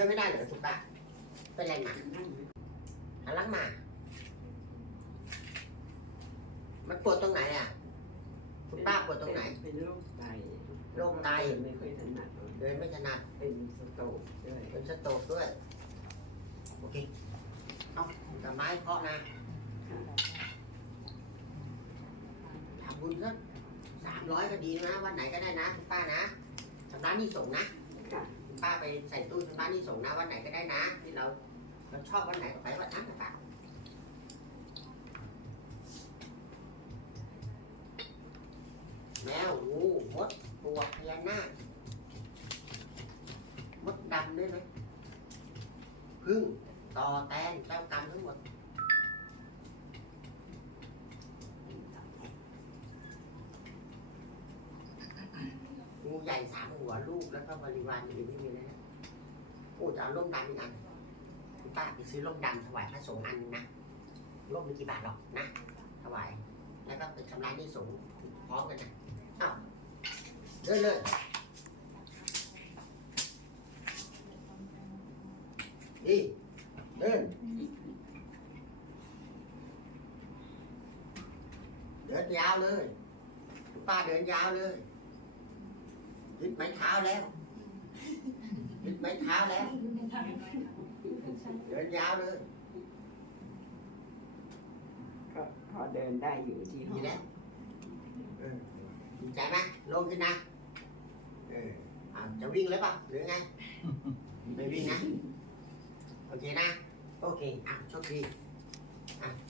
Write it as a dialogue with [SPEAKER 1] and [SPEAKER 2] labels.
[SPEAKER 1] ดินไม่ได้เหรอคุณป้าเป็นไรมา
[SPEAKER 2] นั่งอยู่
[SPEAKER 1] หันหลังมา มันปวดตรงไหนอะคุณป้าปวดตรงไหน
[SPEAKER 2] เป็นโรคไต
[SPEAKER 1] โรคไต
[SPEAKER 2] เดินไม่ค่อยถนัดเลย
[SPEAKER 1] เดินไม่ถนัด
[SPEAKER 2] เป็นสโตรกด้วย
[SPEAKER 1] เป็นสโตรกด้วยโอเคเอากับไม้เคาะนะ
[SPEAKER 2] ค่ะ
[SPEAKER 1] ทำบุญสักสามร้อยก็ดีนะวันไหนก็ได้นะคุณป้านะชำระหนี้ส่งนะ
[SPEAKER 2] ค่ะ
[SPEAKER 1] คุณ ป้าไปใส่ตู้ชำระหนี้ส่งนะวันไหนก็ได้นะที่เราเราชอบวันไหนก็ไปวันนั้นนะครับแมวงูมดปลวกพญานาคมดดำด้วยไหมพึ่งต่อแตนเจ้ากรรมทั้งหมด งู ใหญ่สามหัวลูกแล้วก็บริวารอื่นไม่มีเลยนะโอ้จะเอาร่มดำอีกอันคุณป้าไปซื้อร่มดำถวายพระสงฆ์อันนึงนะร่มไม่กี่บาทหรอกนะถวาย แล้วก็ไปชำระหนี้สงฆ์พร้อมกันนะอ้าวเดินเลยดีเดินเดินยาวเลยคุณป้าเดินยาวเลย ยึดไม้เท้าแล้วยึดไม้เท้าแล้ว เดินยาวเลย
[SPEAKER 2] ก็พอเดินได้อยู่ที่ห้อ
[SPEAKER 1] ดี
[SPEAKER 2] ง
[SPEAKER 1] แล้วเออดีใจไหมลงขึ้นนะเอออะจะวิ่งเลยเปล่ะหรือไง ไม่วิ่งนะ โอเคนะ โอเค อะโชคดี